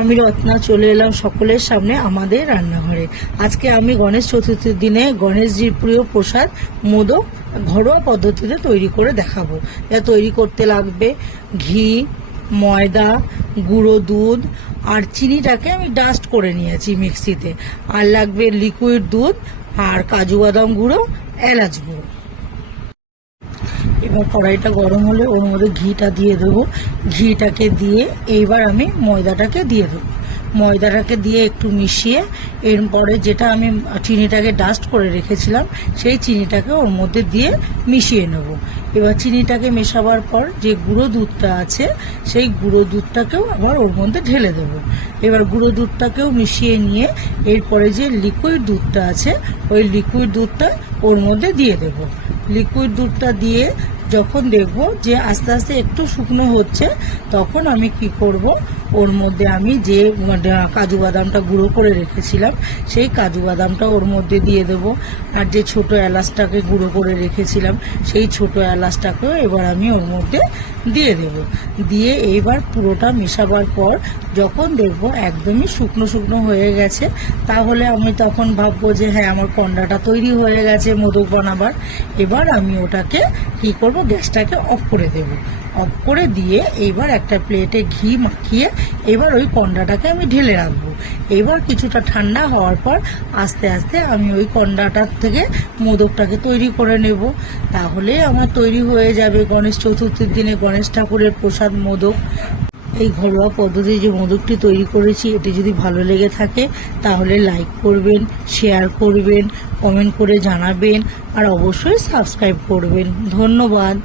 আমি রত্না চলে এলাম সকলের সামনে আমাদের রান্নাঘরে। আজকে আমি গণেশ চতুর্থীর দিনে গণেশজির প্রিয় প্রসাদ মোদক ঘরোয়া পদ্ধতিতে তৈরি করে দেখাবো। যা তৈরি করতে লাগবে ঘি, ময়দা, গুঁড়ো দুধ আর চিনিটাকে আমি ডাস্ট করে নিয়েছি মিক্সিতে। আর লাগবে লিকুইড দুধ আর কাজু বাদাম গুঁড়ো, এলাচ গুঁড়ো। এবার কড়াইটা গরম হলে ওর মধ্যে ঘিটা দিয়ে দেবো। ঘিটাকে দিয়ে এইবার আমি ময়দাটাকে দিয়ে দেবো। ময়দাটাকে দিয়ে একটু মিশিয়ে এরপরে যেটা আমি চিনিটাকে ডাস্ট করে রেখেছিলাম সেই চিনিটাকে ওর মধ্যে দিয়ে মিশিয়ে নেব। এবার চিনিটাকে মেশাবার পর যে গুঁড়ো দুধটা আছে সেই গুঁড়ো দুধটাকেও আবার ওর মধ্যে ঢেলে দেবো। এবার গুঁড়ো দুধটাকেও মিশিয়ে নিয়ে এরপরে যে লিকুইড দুধটা আছে ওই লিকুইড দুধটা ওর মধ্যে দিয়ে দেব। লিকুইড দুধটা দিয়ে যখন দেখব যে আস্তে আস্তে একটু শুকনো হচ্ছে তখন আমি কি করব, ওর মধ্যে আমি যে কাজু বাদামটা গুঁড়ো করে রেখেছিলাম সেই কাজু বাদামটা ওর মধ্যে দিয়ে দেব। আর যে ছোট এলাচটাকে গুঁড়ো করে রেখেছিলাম সেই ছোট এলাচটাকেও এবার আমি ওর মধ্যে দিয়ে দেব। দিয়ে এইবার পুরোটা মেশাবার পর যখন দেখব একদমই শুকনো শুকনো হয়ে গেছে তাহলে আমি তখন ভাববো যে হ্যাঁ আমার কন্ডাটা তৈরি হয়ে গেছে মোদক বানাবার। এবার আমি ওটাকে কি করব, গ্যাসটাকে অফ করে দেব। অফ করে দিয়ে এইবার একটা প্লেটে ঘি মাখিয়ে এবার ওই কন্ডাটাকে আমি ঢেলে রাখবো। এবার কিছুটা ঠান্ডা হওয়ার পর আস্তে আস্তে আমি ওই কন্ডাটার থেকে মোদকটাকে তৈরি করে নেব। তাহলে আমার তৈরি হয়ে যাবে গণেশ চতুর্থীর দিনে গণেশ ঠাকুরের প্রসাদ মোদক। এই ঘরোয়া পদ্ধতি যে মোদকটি তৈরি করেছি এটি যদি ভালো লেগে থাকে তাহলে লাইক করবেন, শেয়ার করবেন, কমেন্ট করে জানাবেন আর অবশ্যই সাবস্ক্রাইব করবেন। ধন্যবাদ।